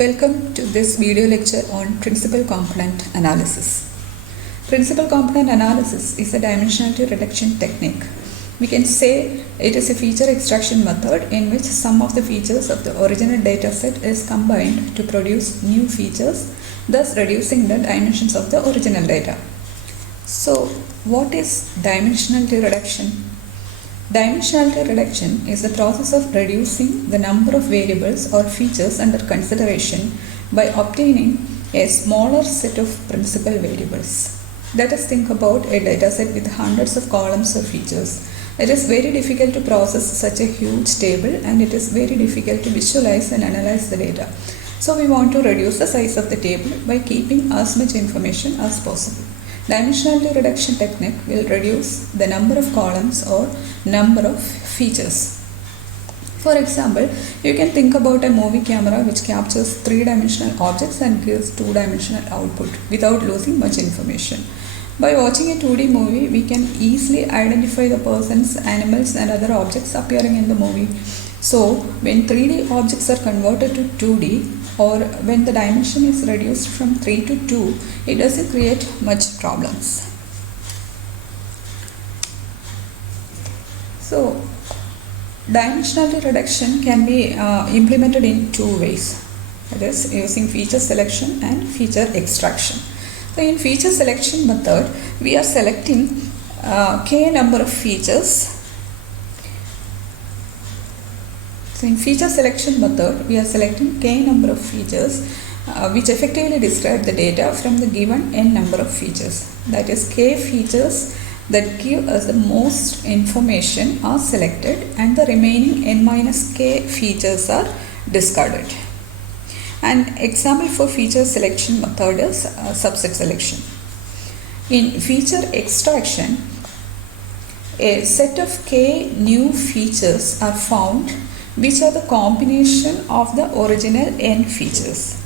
Welcome to this video lecture on Principal Component Analysis. Principal Component Analysis is a dimensionality reduction technique. We can say it is a feature extraction method in which some of the features of the original dataset is combined to produce new features, thus reducing the dimensions of the original data. So, what is dimensionality reduction? Dimensionality reduction is the process of reducing the number of variables or features under consideration by obtaining a smaller set of principal variables. Let us think about a dataset with hundreds of columns or features. It is very difficult to process such a huge table, and it is very difficult to visualize and analyze the data. So we want to reduce the size of the table by keeping as much information as possible. Dimensionality reduction technique will reduce the number of columns or number of features. For example, you can think about a movie camera which captures three-dimensional objects and gives two-dimensional output without losing much information. By watching a 2D movie, we can easily identify the persons, animals and other objects appearing in the movie. So, when 3D objects are converted to 2D, or when the dimension is reduced from 3 to 2, it doesn't create much problems. So, dimensionality reduction can be implemented in two ways. That is, using feature selection and feature extraction. So, in feature selection method, we are selecting k number of features. So, in feature selection method, we are selecting k number of features which effectively describe the data from the given n number of features. That is, k features that give us the most information are selected and the remaining n minus k features are discarded. An example for feature selection method is subset selection. In feature extraction, a set of k new features are found which are the combination of the original n features.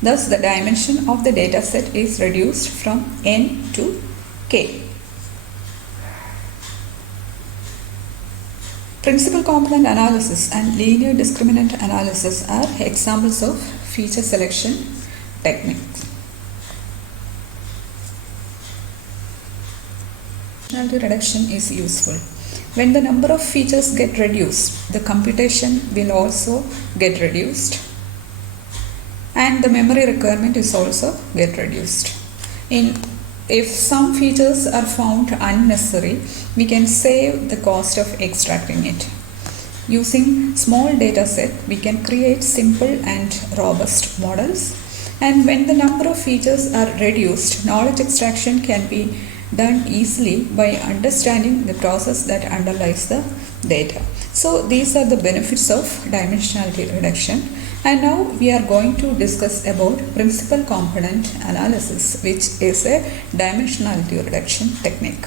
Thus, the dimension of the dataset is reduced from n to k. Principal component analysis and linear discriminant analysis are examples of feature selection techniques. Dimensionality reduction is useful. When the number of features get reduced, the computation will also get reduced, and the memory requirement is also get reduced. If some features are found unnecessary, we can save the cost of extracting it. Using small data set, we can create simple and robust models, and when the number of features are reduced, knowledge extraction can be done easily by understanding the process that underlies the data. So these are the benefits of dimensionality reduction, and now we are going to discuss about principal component analysis, which is a dimensionality reduction technique.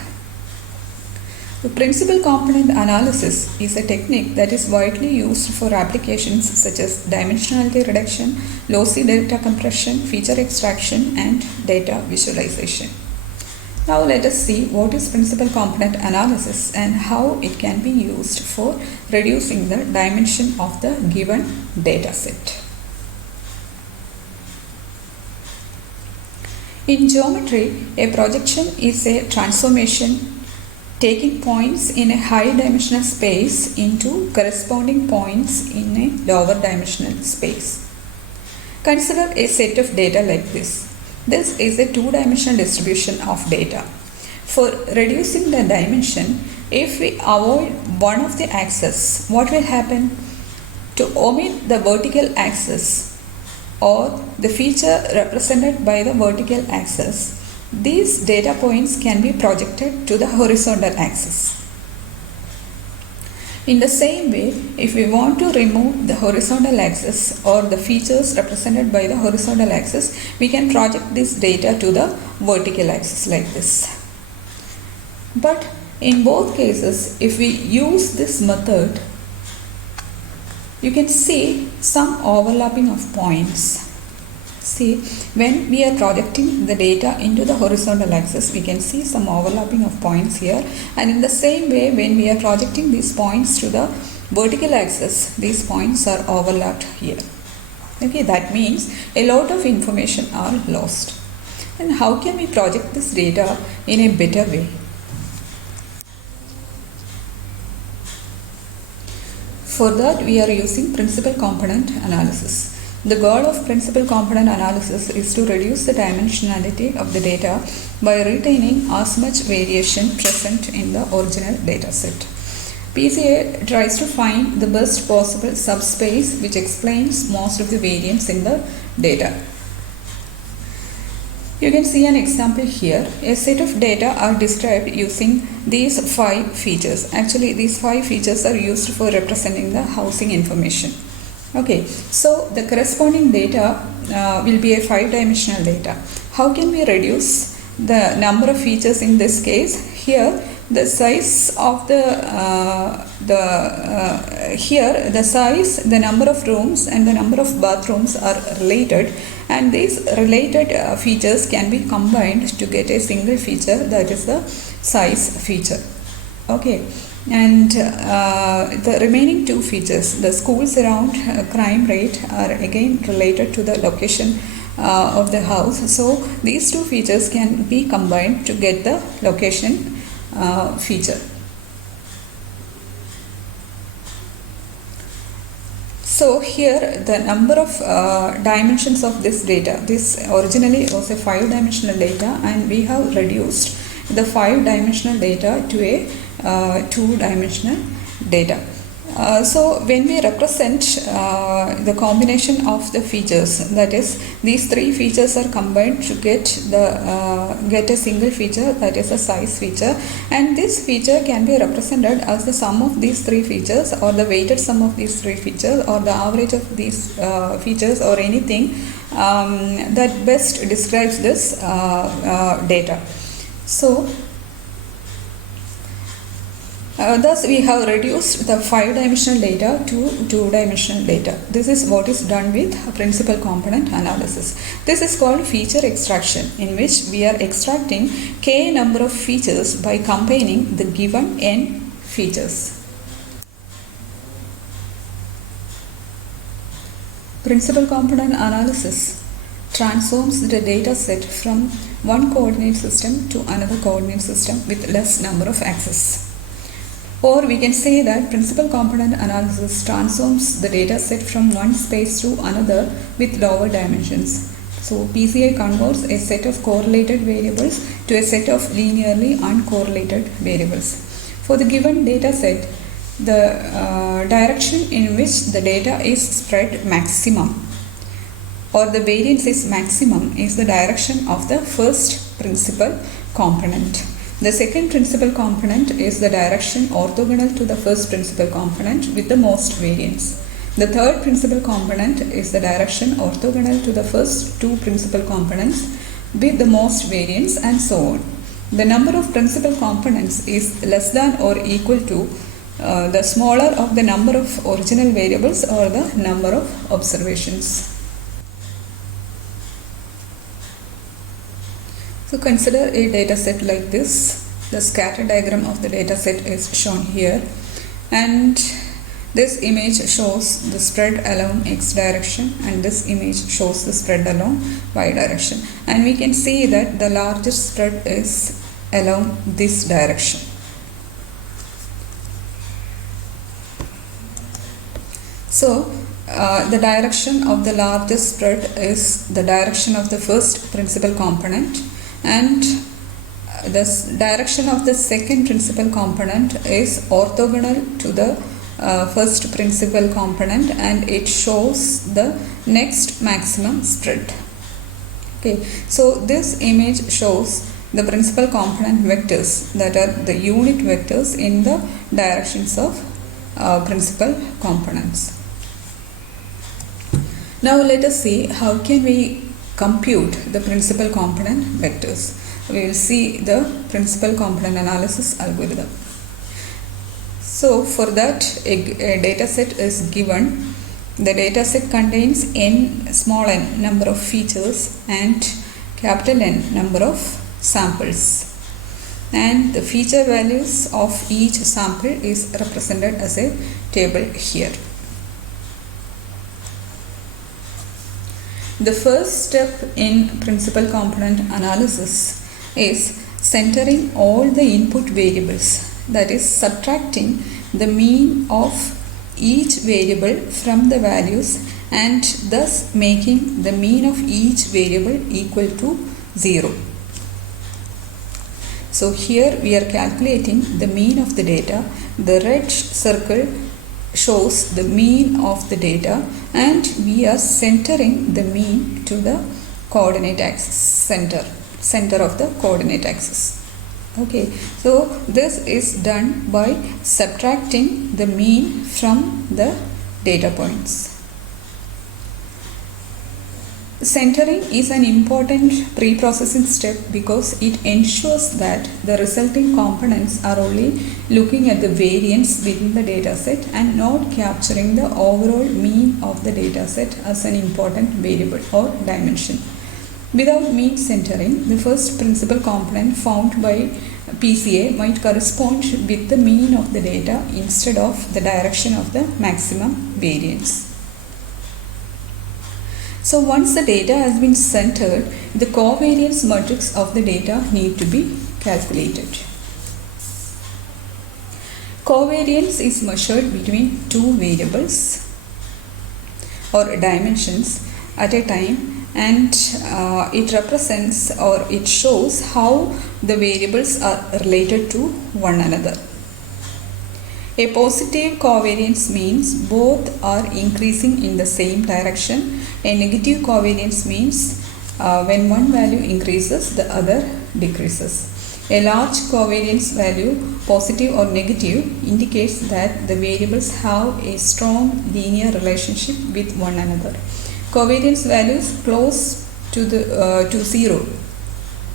The principal component analysis is a technique that is widely used for applications such as dimensionality reduction, lossy data compression, feature extraction and data visualization. Now let us see what is principal component analysis and how it can be used for reducing the dimension of the given data set. In geometry, a projection is a transformation taking points in a high dimensional space into corresponding points in a lower dimensional space. Consider a set of data like this. This is a two-dimensional distribution of data. For reducing the dimension, if we avoid one of the axes, what will happen? To omit the vertical axis or the feature represented by the vertical axis, these data points can be projected to the horizontal axis. In the same way, if we want to remove the horizontal axis or the features represented by the horizontal axis, we can project this data to the vertical axis like this. But in both cases, if we use this method, you can see some overlapping of points. See, when we are projecting the data into the horizontal axis, we can see some overlapping of points here, and in the same way, when we are projecting these points to the vertical axis, these points are overlapped here. Okay, that means a lot of information are lost. And how can we project this data in a better way? For that, we are using principal component analysis. The goal of principal component analysis is to reduce the dimensionality of the data by retaining as much variation present in the original data set. PCA tries to find the best possible subspace which explains most of the variance in the data. You can see an example here. A set of data are described using these 5 features. Actually, these 5 features are used for representing the housing information. Okay, so the corresponding data will be a 5-dimensional data. How can we reduce the number of features in this case? Here, the size of the number of rooms and the number of bathrooms are related, and these related features can be combined to get a single feature, that is the size feature. Okay, and the remaining 2 features, the schools around, crime rate, are again related to the location of the house. So these 2 features can be combined to get the location feature. So here the number of dimensions of this data, this originally was a 5-dimensional data, and we have reduced the 5-dimensional data to a 2-dimensional data. So when we represent the combination of the features, that is, these 3 features are combined to get a single feature, that is a size feature, and this feature can be represented as the sum of these 3 features, or the weighted sum of these 3 features, or the average of these features, or anything that best describes this data. So thus we have reduced the 5-dimensional data to 2-dimensional data. This is what is done with principal component analysis. This is called feature extraction, in which we are extracting k number of features by combining the given n features. Principal component analysis transforms the data set from one coordinate system to another coordinate system with less number of axes. Or we can say that principal component analysis transforms the data set from one space to another with lower dimensions. So PCA converts a set of correlated variables to a set of linearly uncorrelated variables. For the given data set, the direction in which the data is spread maximum, or the variance is maximum, is the direction of the first principal component. The second principal component is the direction orthogonal to the first principal component with the most variance. The third principal component is the direction orthogonal to the first 2 principal components with the most variance, and so on. The number of principal components is less than or equal to the smaller of the number of original variables or the number of observations. So consider a data set like this. The scatter diagram of the data set is shown here, and this image shows the spread along x direction, and this image shows the spread along y direction, and we can see that the largest spread is along this direction. So the direction of the largest spread is the direction of the first principal component, and the direction of the second principal component is orthogonal to the first principal component, and it shows the next maximum spread. Okay, so this image shows the principal component vectors, that are the unit vectors in the directions of principal components. Now let us see how can we compute the principal component vectors. We will see the principal component analysis algorithm. So for that, a data set is given. The data set contains small n number of features and capital N number of samples, and the feature values of each sample is represented as a table here. The first step in principal component analysis is centering all the input variables, that is subtracting the mean of each variable from the values and thus making the mean of each variable equal to 0. So here we are calculating the mean of the data. The red circle shows the mean of the data and we are centering the mean to the coordinate axis, center of the coordinate axis. Okay, so this is done by subtracting the mean from the data points. Centering is an important pre-processing step because it ensures that the resulting components are only looking at the variance within the dataset and not capturing the overall mean of the dataset as an important variable or dimension. Without mean centering, the first principal component found by PCA might correspond with the mean of the data instead of the direction of the maximum variance. So once the data has been centered, the covariance matrix of the data need to be calculated. Covariance is measured between two variables or dimensions at a time, and it represents or it shows how the variables are related to one another. A positive covariance means both are increasing in the same direction. A negative covariance means when one value increases, the other decreases. A large covariance value, positive or negative, indicates that the variables have a strong linear relationship with one another. Covariance values close to 0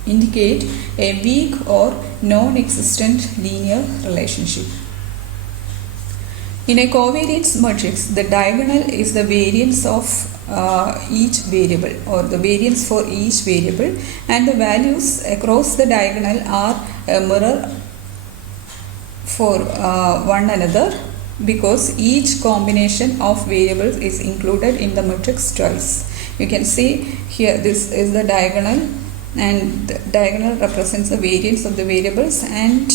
indicate a weak or non-existent linear relationship. In a covariance matrix, the diagonal is the variance of each variable or the variance for each variable, and the values across the diagonal are a mirror for one another because each combination of variables is included in the matrix twice. You can see here this is the diagonal, and the diagonal represents the variance of the variables, and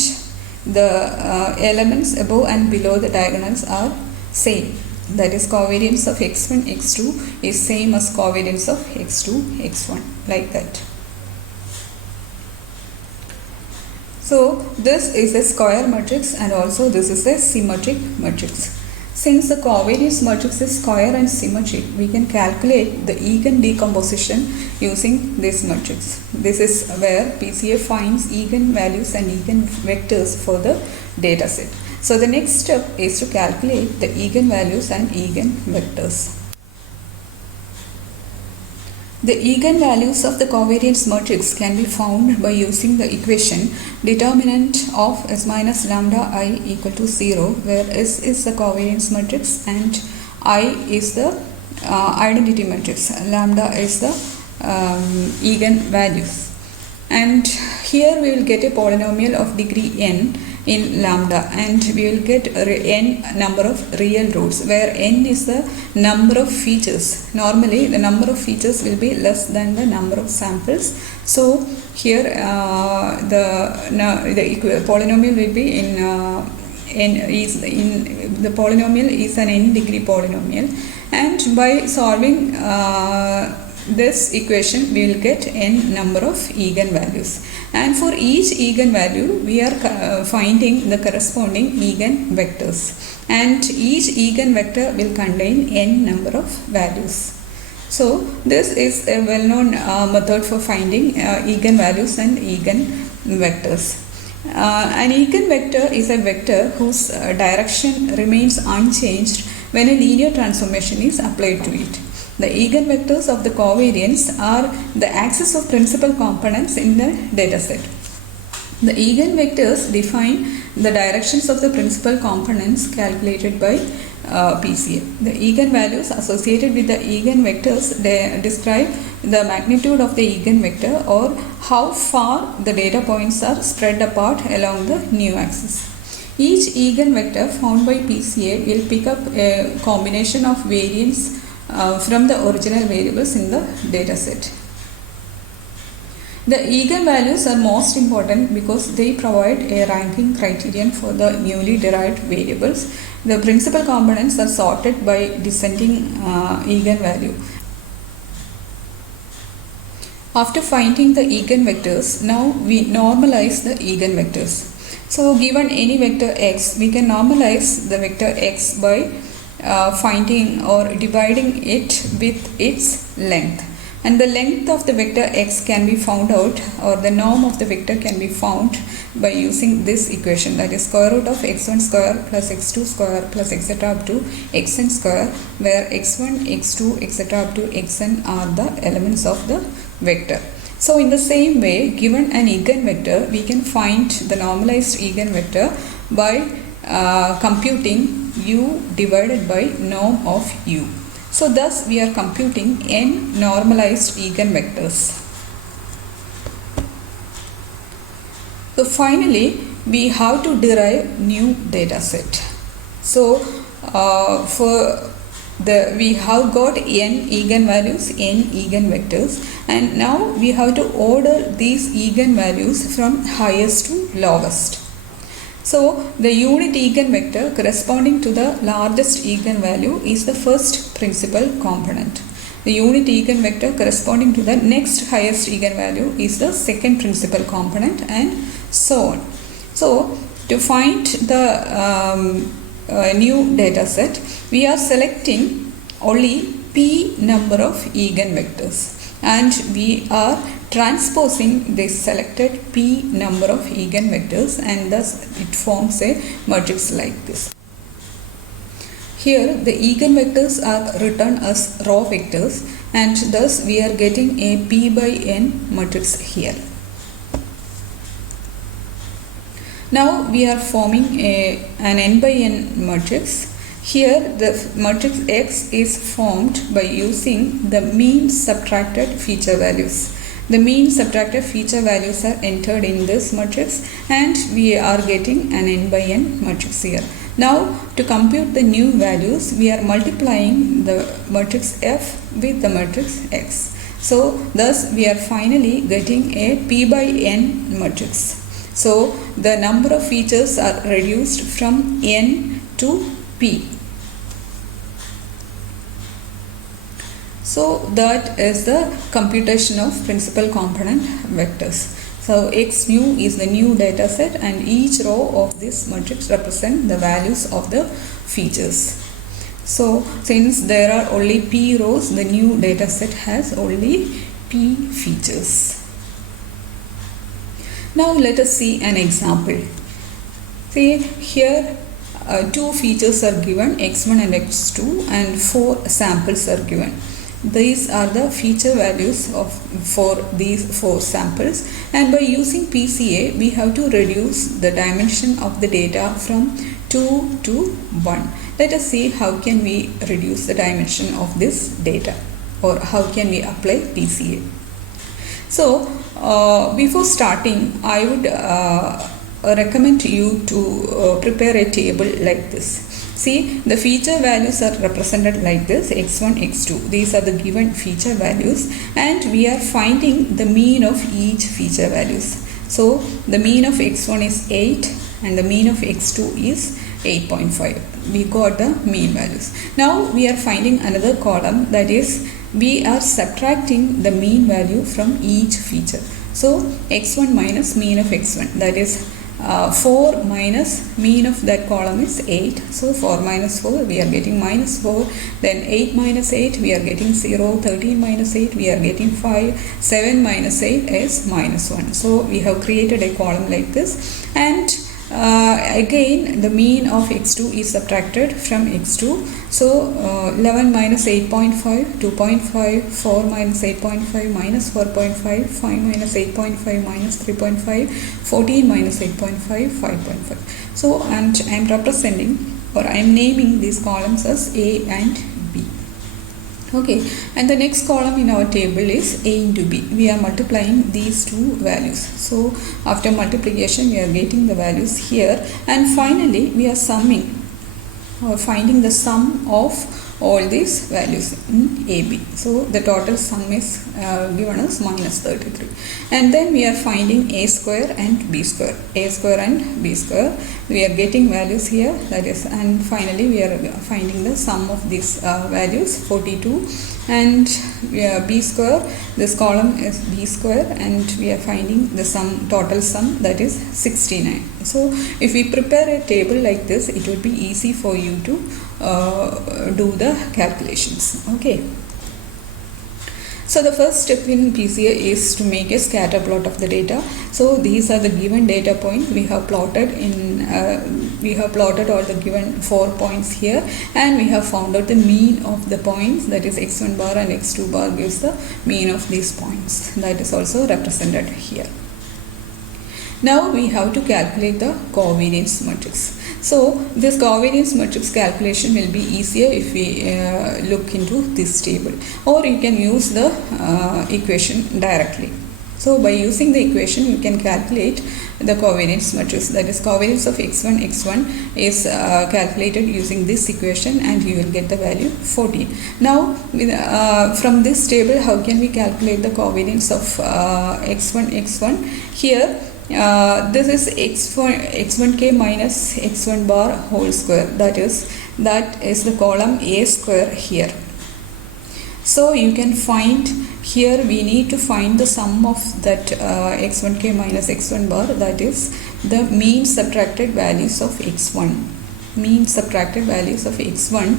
the elements above and below the diagonals are same. That is, covariance of x1, x2 is same as covariance of x2, x1, like that. So this is a square matrix and also this is a symmetric matrix. Since the covariance matrix is square and symmetric, we can calculate the eigen decomposition using this matrix. This is where PCA finds eigenvalues and eigenvectors for the dataset. So the next step is to calculate the eigenvalues and eigenvectors. The eigenvalues of the covariance matrix can be found by using the equation determinant of S minus lambda I equal to 0, where S is the covariance matrix and I is the identity matrix, lambda is the eigenvalues. And here we will get a polynomial of degree n in lambda, and we will get n number of real roots, where n is the number of features. Normally the number of features will be less than the number of samples. So here the polynomial will be in the polynomial is an n degree polynomial, and by solving this equation we will get n number of eigenvalues, and for each eigenvalue we are finding the corresponding eigenvectors, and each eigenvector will contain n number of values. So this is a well-known method for finding eigenvalues and eigenvectors. An eigenvector is a vector whose direction remains unchanged when a linear transformation is applied to it. The eigenvectors of the covariance are the axis of principal components in the dataset. The eigenvectors define the directions of the principal components calculated by PCA. The eigenvalues associated with the eigenvectors describe the magnitude of the eigenvector or how far the data points are spread apart along the new axis. Each eigenvector found by PCA will pick up a combination of variance from the original variables in the data set. The eigenvalues are most important because they provide a ranking criterion for the newly derived variables. The principal components are sorted by descending eigenvalue. After finding the eigenvectors, now we normalize the eigenvectors. So given any vector x, we can normalize the vector x by finding or dividing it with its length. And the length of the vector x can be found out, or the norm of the vector can be found by using this equation, that is square root of x1 square plus x2 square plus etc. up to xn square, where x1, x2 etc. up to xn are the elements of the vector. So in the same way, given an eigenvector, we can find the normalized eigenvector by computing u divided by norm of u. So thus we are computing n normalized eigenvectors. So finally we have to derive new data set. So we have got n eigenvalues, n eigenvectors, and now we have to order these eigenvalues from highest to lowest. So the unit eigenvector corresponding to the largest eigenvalue is the first principal component. The unit eigenvector corresponding to the next highest eigenvalue is the second principal component, and so on. So to find the new data set, we are selecting only p number of eigenvectors, and we are transposing this selected p number of eigenvectors, and thus it forms a matrix like this. Here the eigenvectors are written as raw vectors, and thus we are getting a p by n matrix here. Now we are forming an n by n matrix. Here the matrix X is formed by using the mean subtracted feature values. The mean subtracted feature values are entered in this matrix, and we are getting an n by n matrix here. Now to compute the new values, we are multiplying the matrix F with the matrix X. So thus we are finally getting a p by n matrix. So the number of features are reduced from n to p. So that is the computation of principal component vectors. So x new is the new data set, and each row of this matrix represents the values of the features. So since there are only p rows, the new data set has only p features. Now let us see an example. See here two features are given, x1 and x2, and 4 samples are given. These are the feature values for these 4 samples, and by using PCA we have to reduce the dimension of the data from 2 to 1. Let us see how can we reduce the dimension of this data, or how can we apply PCA. So before starting, I would recommend you to prepare a table like this. See, the feature values are represented like this, x1, x2. These are the given feature values, and we are finding the mean of each feature values. So the mean of x1 is 8 and the mean of x2 is 8.5. We got the mean values. Now we are finding another column, that is we are subtracting the mean value from each feature. So x1 minus mean of x1, that is 4 minus mean of that column is 8. So 4 minus 4, we are getting minus 4. Then 8 minus 8, we are getting 0. 13 minus 8, we are getting 5. 7 minus 8 is minus 1. So we have created a column like this, and again the mean of x2 is subtracted from x2. So 11 minus 8.5, 2.5, 4 minus 8.5, minus 4.5, 5 minus 8.5, minus 3.5, 14 minus 8.5, 5.5. So and I am representing, or I am naming these columns as A and B. Okay, and the next column in our table is A into B. We are multiplying these two values. So after multiplication we are getting the values here, and finally we are summing or finding the sum of all these values in AB. So the total sum is given as minus 33. And then we are finding A square and B square. A square and B square. We are getting values here, that is, and finally we are finding the sum of these values, 42, and B square, this column is B square, and we are finding the sum, total sum, that is 69. So if we prepare a table like this, it would be easy for you to do the calculations. Okay. So the first step in PCA is to make a scatter plot of the data. So these are the given data points we have plotted in. We have plotted all the given 4 points here, and we have found out the mean of the points, that is x1 bar and x2 bar gives the mean of these points. That is also represented here. Now we have to calculate the covariance matrix. So this covariance matrix calculation will be easier if we look into this table, or you can use the equation directly. So by using the equation you can calculate the covariance matrix, that is covariance of x1 is calculated using this equation, and you will get the value 14. Now from this table, how can we calculate the covariance of x1 here? This is x1k minus x1 bar whole square, that is the column A square here. So you can find here, we need to find the sum of that x1k minus x1 bar, that is the mean subtracted values of x1. Mean subtracted values of x1,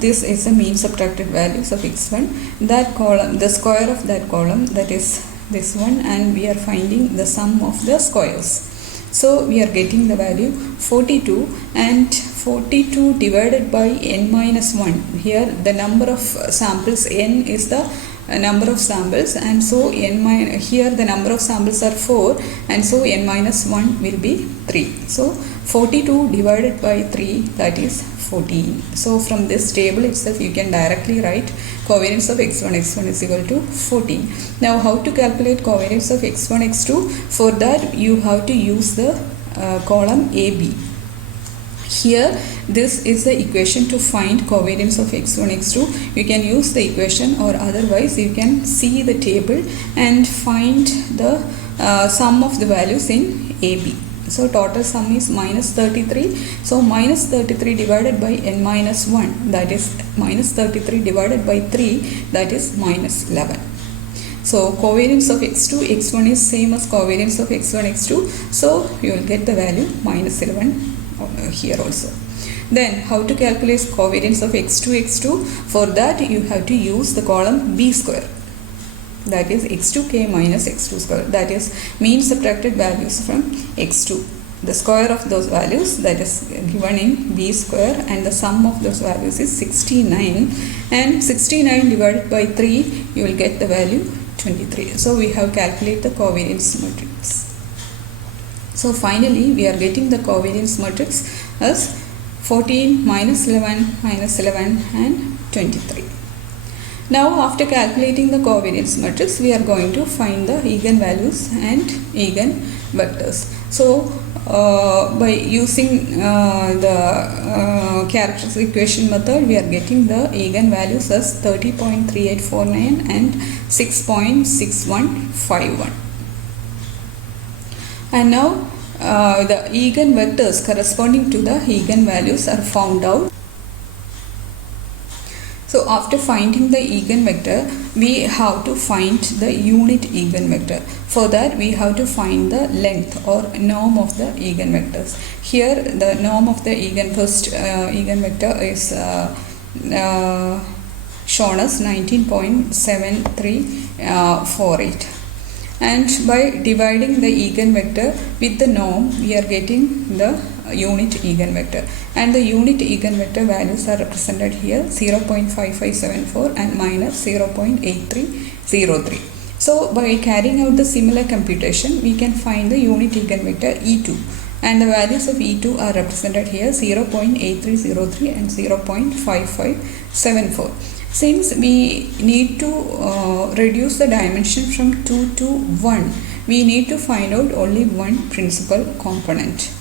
this is the mean subtracted values of x1, that column, the square of that column, that is this one, and we are finding the sum of the squares. So we are getting the value 42, and 42 divided by n minus 1. Here the number of samples, n is the number of samples, and so here the number of samples are 4, and so n minus 1 will be 3. So 42 divided by 3, that is 14. So from this table itself you can directly write covariance of x1 is equal to 14. Now how to calculate covariance of x1 x2? For that you have to use the column AB. Here this is the equation to find covariance of x1 x2. You can use the equation, or otherwise you can see the table and find the sum of the values in AB. So total sum is minus 33. So minus 33 divided by n minus 1, that is minus 33 divided by 3, that is minus 11. So covariance of x2 x1 is same as covariance of x1 x2. So you will get the value minus 11 here also. Then how to calculate covariance of x2 x2? For that you have to use the column B square, that is x2k minus x2 square, that is mean subtracted values from x2. The square of those values, that is given in B square, and the sum of those values is 69, and 69 divided by 3 you will get the value 23. So we have calculated the covariance matrix. So finally we are getting the covariance matrix as 14 minus 11 and 23. Now after calculating the covariance matrix, we are going to find the eigenvalues and eigenvectors. So by using the characteristic equation method, we are getting the eigenvalues as 30.3849 and 6.6151. And now the eigenvectors corresponding to the eigenvalues are found out. So after finding the eigenvector, we have to find the unit eigenvector. For that we have to find the length or norm of the eigenvectors. Here the norm of the eigenvector is shown as 19.7348. And by dividing the eigenvector with the norm, we are getting the unit eigenvector, and the unit eigenvector values are represented here, 0.5574 and minus 0.8303. So by carrying out the similar computation, we can find the unit eigenvector E2, and the values of E2 are represented here, 0.8303 and 0.5574. Since we need to reduce the dimension from 2 to 1, we need to find out only one principal component.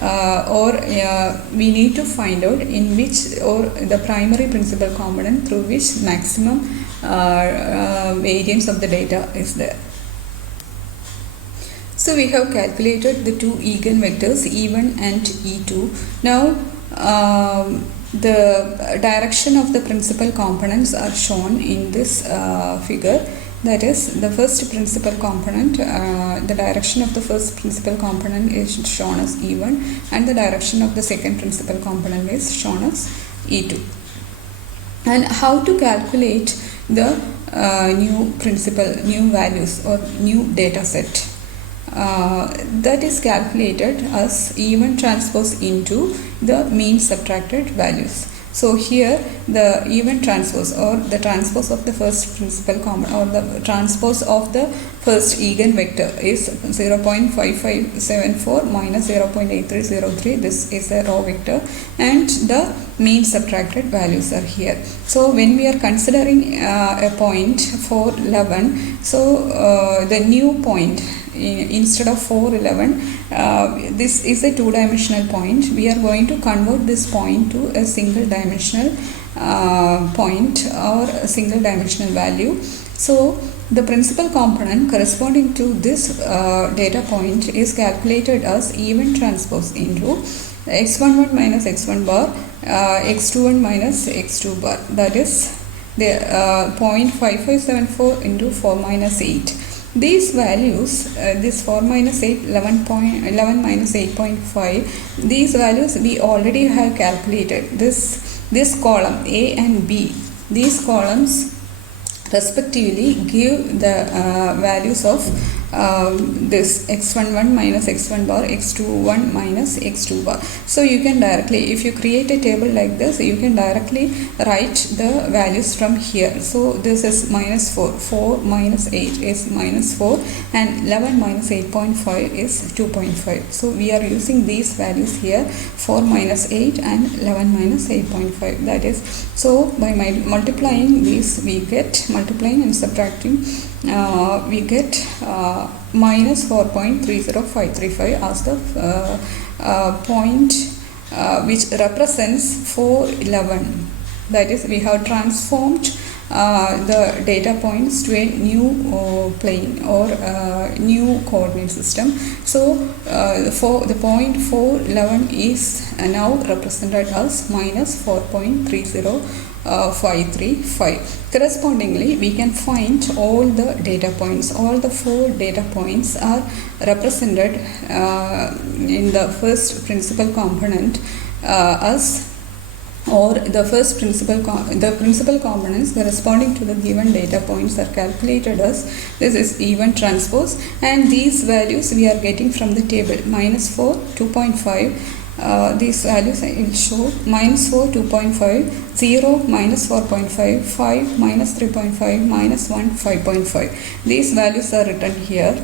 we need to find out in which, or the primary principal component through which maximum variance of the data is there. So we have calculated the two eigenvectors E1 and E2. Now the direction of the principal components are shown in this figure. That is, the first principal component, the direction of the first principal component is shown as E1, and the direction of the second principal component is shown as E2. And how to calculate the new values or new data set? That is calculated as E1 transpose into the mean subtracted values. So here the E1 transpose, or the transpose of the first principal component, or the transpose of the first eigenvector is 0.5574 minus 0.8303. This is a raw vector, and the mean subtracted values are here. So when we are considering a point 411, so the new point, instead of 411, this is a two-dimensional point. We are going to convert this point to a single dimensional point or a single dimensional value. So the principal component corresponding to this data point is calculated as E1 transpose into x11 minus x1 bar, x21 minus x2 bar. That is the 0.5574 into 4 minus 8. These values, this 4 minus 8, 11 minus 8.5, these values we already have calculated. This column A and B, these columns respectively give the values of this x11 minus x1 bar, x21 minus x2 bar. So you can directly, if you create a table like this, you can directly write the values from here. So this is minus 4, 4 minus 8 is minus 4, and 11 minus 8.5 is 2.5. So we are using these values here, 4 minus 8 and 11 minus 8.5. That is, so by multiplying these, we get, multiplying and subtracting, we get minus 4.30535 as the point which represents 411. That is, we have transformed the data points to a new plane or new coordinate system. So for the point 411 is now represented as minus 4.30535. Correspondingly, we can find all the data points. All the 4 data points are represented in the first principal component as, or the first principal components corresponding to the given data points are calculated as, this is E1 transpose, and these values we are getting from the table, minus 4, 2.5. These values I will show, minus 4, 2.5, 0, minus 4.5, 5, minus 3.5, minus 1, 5.5. These values are written here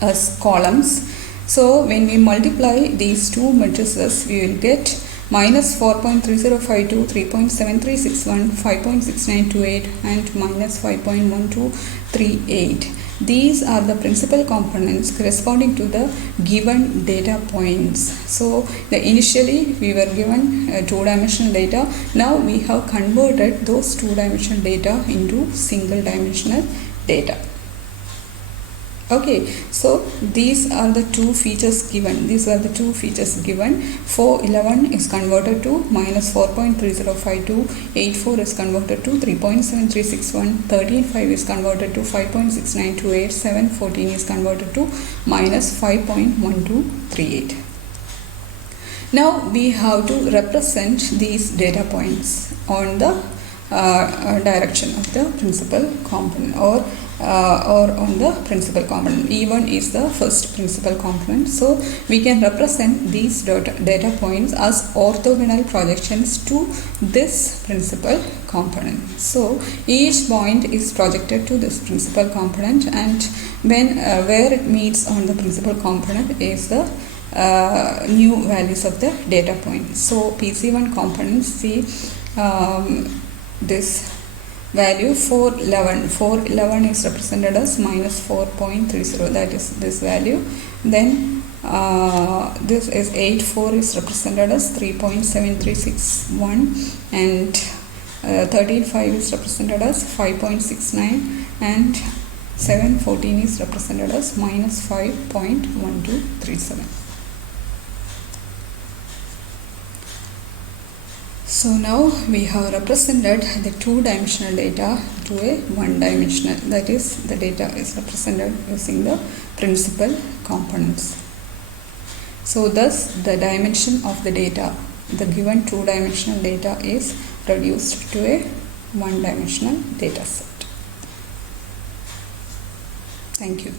as columns. So when we multiply these two matrices, we will get minus 4.3052, 3.7361, 5.6928 and minus 5.1238. These are the principal components corresponding to the given data points. So initially we were given two-dimensional data. Now we have converted those two-dimensional data into single-dimensional data. Okay, so these are the two features given. These are the two features given. 411 is converted to minus 4.3052, 84 is converted to 3.7361, 13.5 is converted to 5.6928, 714 is converted to minus 5.1238. Now we have to represent these data points on the direction of the principal component, or on the principal component. E1 is the first principal component. So we can represent these data points as orthogonal projections to this principal component. So each point is projected to this principal component, and when where it meets on the principal component is the new values of the data point. So PC1 components, see this value 411 is represented as minus 4.30, that is this value. Then this is 8,4 is represented as 3.7361 and 13,5 is represented as 5.69 and 7.14 is represented as minus 5.1237. So now we have represented the two-dimensional data to a one-dimensional, that is, the data is represented using the principal components. So thus the dimension of the data, the given two-dimensional data, is reduced to a one-dimensional data set. Thank you.